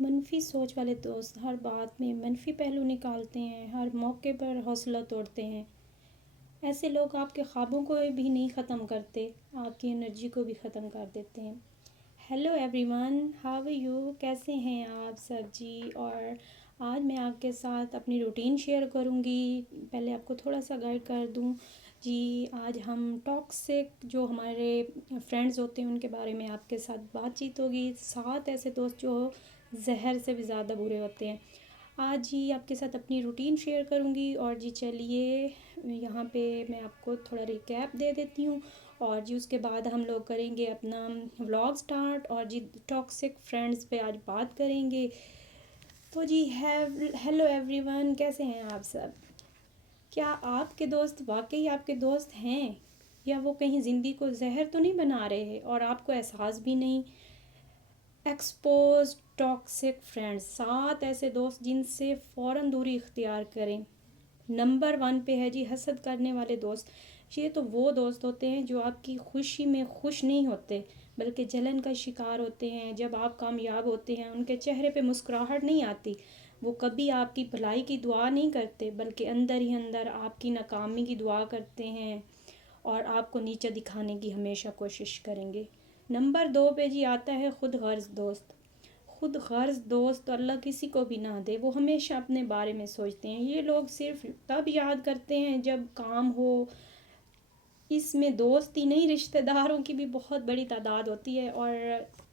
منفی سوچ والے دوست ہر بات میں منفی پہلو نکالتے ہیں، ہر موقع پر حوصلہ توڑتے ہیں۔ ایسے لوگ آپ کے خوابوں کو بھی نہیں ختم کرتے، آپ کی انرجی کو بھی ختم کر دیتے ہیں۔ Hello everyone, how are you? کیسے ہیں آپ سب جی؟ اور آج میں آپ کے ساتھ اپنی روٹین شیئر کروں گی۔ پہلے آپ کو تھوڑا سا گائیڈ کر دوں جی، آج ہم ٹاکسک جو ہمارے فرینڈز ہوتے ہیں ان کے بارے میں آپ کے ساتھ بات چیت ہوگی۔ 7 ایسے دوست جو زہر سے بھی زیادہ برے ہوتے ہیں۔ آج جی آپ کے ساتھ اپنی روٹین شیئر کروں گی، اور جی چلیے یہاں پہ میں آپ کو تھوڑا ریکیپ دے دیتی ہوں، اور جی اس کے بعد ہم لوگ کریں گے اپنا ولاگ سٹارٹ، اور جی ٹاکسک فرینڈز پہ آج بات کریں گے۔ تو جی ہیلو ایوری ون، کیسے ہیں آپ سب؟ کیا آپ کے دوست واقعی آپ کے دوست ہیں، یا وہ کہیں زندگی کو زہر تو نہیں بنا رہے اور آپ کو احساس بھی نہیں؟ ایکسپوز ٹاکسک فرینڈز، 7 ایسے دوست جن سے فوراً دوری اختیار کریں۔ نمبر 1 پہ ہے جی حسد کرنے والے دوست۔ یہ تو وہ دوست ہوتے ہیں جو آپ کی خوشی میں خوش نہیں ہوتے بلکہ جلن کا شکار ہوتے ہیں۔ جب آپ کامیاب ہوتے ہیں ان کے چہرے پہ مسکراہٹ نہیں آتی، وہ کبھی آپ کی بھلائی کی دعا نہیں کرتے بلکہ اندر ہی اندر آپ کی ناکامی کی دعا کرتے ہیں اور آپ کو نیچا دکھانے کی ہمیشہ کوشش کریں گے۔ نمبر 2 پہ جی آتا ہے خود غرض دوست۔ خود غرض دوست تو اللہ کسی کو بھی نہ دے، وہ ہمیشہ اپنے بارے میں سوچتے ہیں۔ یہ لوگ صرف تب یاد کرتے ہیں جب کام ہو۔ اس میں دوست ہی نہیں، رشتہ داروں کی بھی بہت بڑی تعداد ہوتی ہے، اور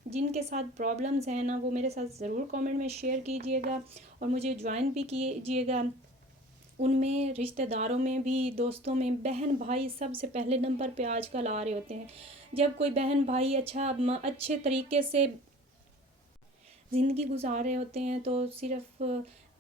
جن کے ساتھ پرابلمز ہیں نا وہ میرے ساتھ ضرور کامنٹ میں شیئر کیجئے گا اور مجھے جوائن بھی کیجئے گا۔ ان میں رشتہ داروں میں بھی، دوستوں میں بہن بھائی سب سے پہلے نمبر پہ آج کل آ رہے ہوتے ہیں۔ جب کوئی بہن بھائی اچھے طریقے سے زندگی گزار رہے ہوتے ہیں تو صرف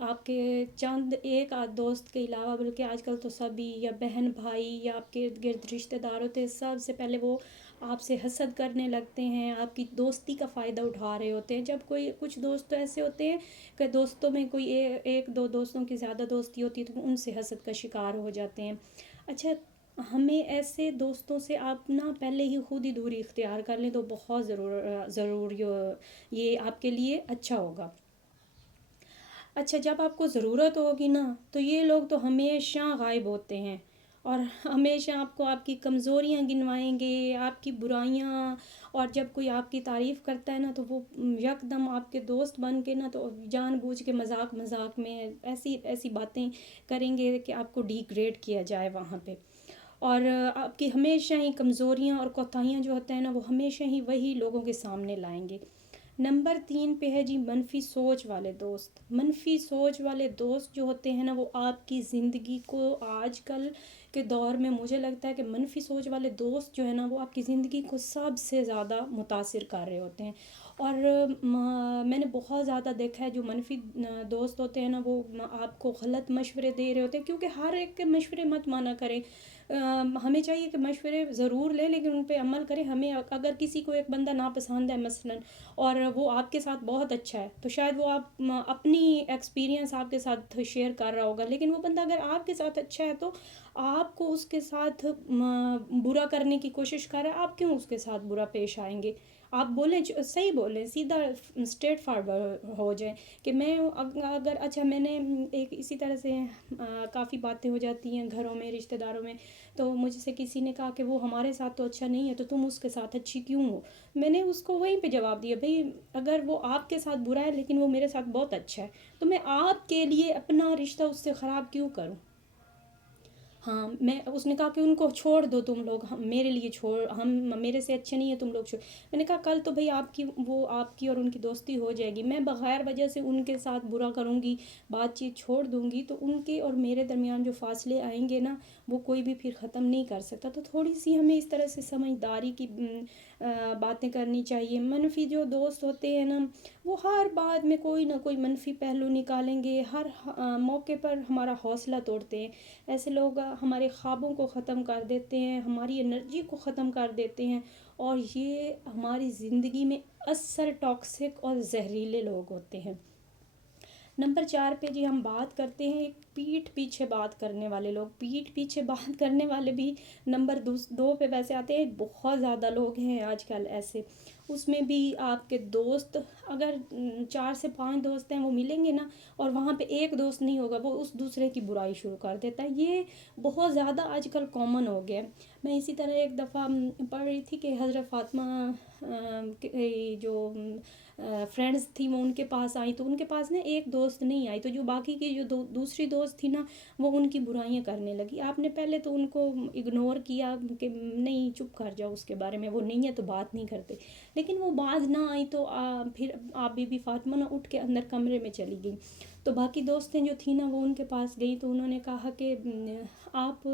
آپ کے چند ایک آدھ دوست کے علاوہ بلکہ آج کل تو سبھی، یا بہن بھائی یا آپ کے ارد گرد رشتہ دار ہوتے ہیں، سب سے پہلے وہ آپ سے حسد کرنے لگتے ہیں، آپ کی دوستی کا فائدہ اٹھا رہے ہوتے ہیں۔ جب کچھ دوست تو ایسے ہوتے ہیں کہ دوستوں میں کوئی ایک دو دوستوں کی زیادہ دوستی ہوتی ہے تو ان سے حسد کا شکار ہو جاتے ہیں۔ اچھا، ہمیں ایسے دوستوں سے آپ نا پہلے ہی خود ہی دوری اختیار کر لیں تو بہت ضرور یہ آپ کے لیے اچھا ہوگا۔ اچھا، جب آپ کو ضرورت ہوگی نا تو یہ لوگ تو ہمیشہ غائب ہوتے ہیں اور ہمیشہ آپ کو آپ کی کمزوریاں گنوائیں گے، آپ کی برائیاں، اور جب کوئی آپ کی تعریف کرتا ہے نا تو وہ یکدم آپ کے دوست بن کے نا تو جان بوجھ کے مذاق میں ایسی باتیں کریں گے کہ آپ کو ڈی گریڈ کیا جائے وہاں پہ، اور آپ کی ہمیشہ ہی کمزوریاں اور کوتاہیاں جو ہوتے ہیں نا وہ ہمیشہ ہی وہی لوگوں کے سامنے لائیں گے۔ نمبر 3 پہ ہے جی منفی سوچ والے دوست۔ منفی سوچ والے دوست جو ہوتے ہیں نا وہ آپ کی زندگی کو آج کل کے دور میں مجھے لگتا ہے کہ منفی سوچ والے دوست جو ہے نا وہ آپ کی زندگی کو سب سے زیادہ متاثر کر رہے ہوتے ہیں، اور میں نے بہت زیادہ دیکھا ہے جو منفی دوست ہوتے ہیں نا وہ آپ کو غلط مشورے دے رہے ہوتے ہیں، کیونکہ ہر ایک کے مشورے مت مانا کریں۔ ہمیں چاہیے کہ مشورے ضرور لیں لیکن ان پہ عمل کریں۔ ہمیں اگر کسی کو ایک بندہ ناپسند ہے مثلاً اور وہ آپ کے ساتھ بہت اچھا ہے تو شاید وہ آپ اپنی ایکسپیرینس آپ کے ساتھ شیئر کر رہا ہوگا، لیکن وہ بندہ اگر آپ کے ساتھ اچھا ہے تو آپ کو اس کے ساتھ برا کرنے کی کوشش کر رہا ہے، آپ کیوں اس کے ساتھ برا پیش آئیں گے؟ آپ بولیں، صحیح بولیں، سیدھا اسٹریٹ فارورڈ ہو جائیں کہ میں اگر اچھا میں نے ایک اسی طرح سے کافی باتیں ہو جاتی ہیں گھروں میں، رشتہ داروں میں، تو مجھ سے کسی نے کہا کہ وہ ہمارے ساتھ تو اچھا نہیں ہے تو تم اس کے ساتھ اچھی کیوں ہو؟ میں نے اس کو وہیں پہ جواب دیا، بھئی اگر وہ آپ کے ساتھ برا ہے لیکن وہ میرے ساتھ بہت اچھا ہے تو میں آپ کے لیے اپنا رشتہ اس سے خراب کیوں کروں؟ ہاں، اس نے کہا کہ ان کو چھوڑ دو تم لوگ، میرے لیے میرے سے اچھے نہیں ہیں تم لوگ چھوڑ۔ میں نے کہا کل تو بھئی آپ کی اور ان کی دوستی ہو جائے گی، میں بغیر وجہ سے ان کے ساتھ برا کروں گی، بات چیت چھوڑ دوں گی تو ان کے اور میرے درمیان جو فاصلے آئیں گے نا وہ کوئی بھی پھر ختم نہیں کر سکتا۔ تو تھوڑی سی ہمیں اس طرح سے سمجھداری کی باتیں کرنی چاہیے۔ منفی جو دوست ہوتے ہیں نا وہ ہر بات میں کوئی نہ کوئی منفی پہلو نکالیں گے، ہر موقع پر ہمارا حوصلہ توڑتے ہیں۔ ایسے لوگ ہمارے خوابوں کو ختم کر دیتے ہیں، ہماری انرجی کو ختم کر دیتے ہیں، اور یہ ہماری زندگی میں اکثر ٹاکسک اور زہریلے لوگ ہوتے ہیں۔ نمبر 4 پہ جی ہم بات کرتے ہیں ایک پیٹھ پیچھے بات کرنے والے لوگ. پیٹھ پیچھے بات کرنے والے بھی نمبر 2 پہ ویسے آتے ہیں. بہت زیادہ لوگ ہیں آج کل ایسے. اس میں بھی آپ کے دوست اگر 4 سے 5 دوست ہیں وہ ملیں گے نا اور وہاں پہ ایک دوست نہیں ہوگا وہ اس دوسرے کی برائی شروع کر دیتا ہے. یہ بہت زیادہ آج کل کامن ہو گیا ہے. میں اسی طرح ایک دفعہ پڑھ رہی تھی کہ حضرت فاطمہ جو فرینڈز تھی وہ ان کے پاس آئی تو ان کے پاس نا ایک دوست نہیں آئی تو جو باقی کی جو دوسری دوست تھی نا وہ ان کی برائیاں کرنے لگی. آپ نے پہلے تو ان کو اگنور کیا کہ نہیں چپ کر جاؤ اس کے بارے میں وہ نہیں ہے تو بات نہیں کرتے, لیکن وہ باز نہ آئی تو پھر آپ بی بی فاطمہ نہ اٹھ کے اندر کمرے میں چلی گئی. تو باقی دوستیں جو تھیں نا وہ ان کے پاس گئی تو انہوں نے کہا کہ آپ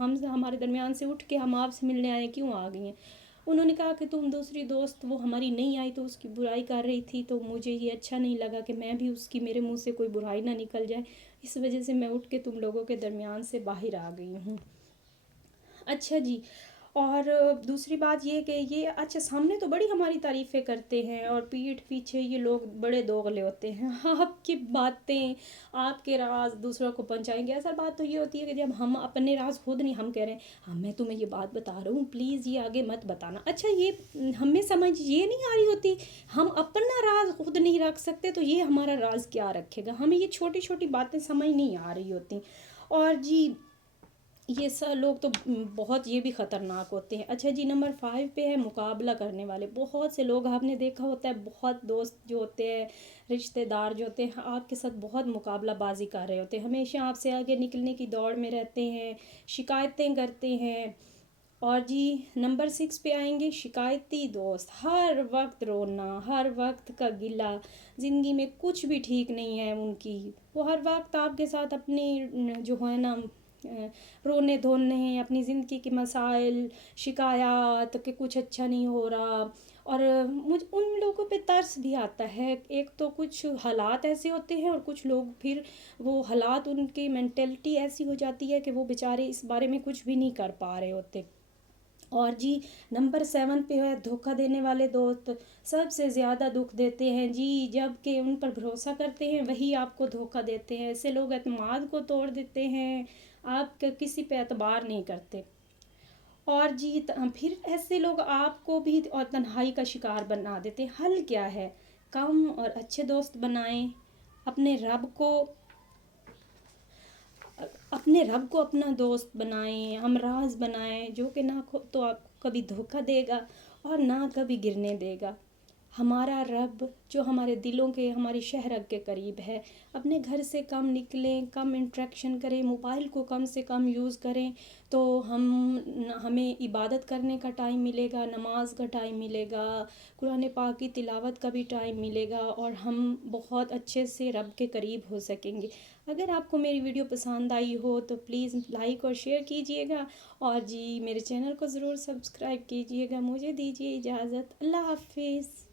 ہمارے درمیان سے اٹھ کے ہم آپ سے ملنے آئے کیوں آ گئی ہیں. انہوں نے کہا کہ تم دوسری دوست وہ ہماری نہیں آئی تو اس کی برائی کر رہی تھی تو مجھے یہ اچھا نہیں لگا کہ میں بھی اس کی میرے منہ سے کوئی برائی نہ نکل جائے, اس وجہ سے میں اٹھ کے تم لوگوں کے درمیان سے باہر آ گئی ہوں. اچھا جی, اور دوسری بات یہ کہ یہ اچھا سامنے تو بڑی ہماری تعریفیں کرتے ہیں اور پیٹھ پیچھے یہ لوگ بڑے دوغلے ہوتے ہیں. آپ کی باتیں آپ کے راز دوسروں کو پہنچائیں گے. اصل بات تو یہ ہوتی ہے کہ جب ہم اپنے راز خود نہیں ہم کہہ رہے ہیں ہاں میں تمہیں یہ بات بتا رہا ہوں پلیز یہ آگے مت بتانا. اچھا یہ ہمیں سمجھ یہ نہیں آ رہی ہوتی ہم اپنا راز خود نہیں رکھ سکتے تو یہ ہمارا راز کیا رکھے گا. ہمیں یہ چھوٹی چھوٹی باتیں سمجھ نہیں آ رہی ہوتی. اور جی یہ سب لوگ تو بہت یہ بھی خطرناک ہوتے ہیں. اچھا جی نمبر 5 پہ ہے مقابلہ کرنے والے. بہت سے لوگ آپ نے دیکھا ہوتا ہے بہت دوست جو ہوتے ہیں رشتہ دار جو ہوتے ہیں آپ کے ساتھ بہت مقابلہ بازی کر رہے ہوتے ہیں, ہمیشہ آپ سے آگے نکلنے کی دوڑ میں رہتے ہیں, شکایتیں کرتے ہیں. اور جی نمبر 6 پہ آئیں گے شکایتی دوست. ہر وقت رونا ہر وقت کا گلہ, زندگی میں کچھ بھی ٹھیک نہیں ہے ان کی. وہ ہر وقت آپ کے ساتھ اپنی جو ہے نا رونے دھونے اپنی زندگی کے مسائل شکایات کہ کچھ اچھا نہیں ہو رہا. اور مجھ ان لوگوں پہ ترس بھی آتا ہے. ایک تو کچھ حالات ایسے ہوتے ہیں اور کچھ لوگ پھر وہ حالات ان کی مینٹلٹی ایسی ہو جاتی ہے کہ وہ بیچارے اس بارے میں کچھ بھی نہیں کر پا رہے ہوتے. اور جی نمبر 7 پہ ہے دھوکہ دینے والے دوست. سب سے زیادہ دکھ دیتے ہیں جی جب کہ ان پر بھروسہ کرتے ہیں وہی آپ کو دھوکہ دیتے ہیں. ایسے لوگ اعتماد کو توڑ دیتے ہیں, آپ کا کسی پہ اعتبار نہیں کرتے. اور جی پھر ایسے لوگ آپ کو بھی اور تنہائی کا شکار بنا دیتے ہیں. حل کیا ہے؟ کم اور اچھے دوست بنائیں, اپنے رب کو اپنا دوست بنائیں, ہمراز بنائیں جو کہ نہ تو آپ کو کبھی دھوکہ دے گا اور نہ کبھی گرنے دے گا. ہمارا رب جو ہمارے دلوں کے ہماری شہرگ کے قریب ہے. اپنے گھر سے کم نکلیں, کم انٹریکشن کریں, موبائل کو کم سے کم یوز کریں تو ہمیں عبادت کرنے کا ٹائم ملے گا, نماز کا ٹائم ملے گا, قرآن پاک کی تلاوت کا بھی ٹائم ملے گا اور ہم بہت اچھے سے رب کے قریب ہو سکیں گے. اگر آپ کو میری ویڈیو پسند آئی ہو تو پلیز لائک اور شیئر کیجئے گا, اور جی میرے چینل کو ضرور سبسکرائب کیجئے گا. مجھے دیجئے اجازت. اللہ حافظ.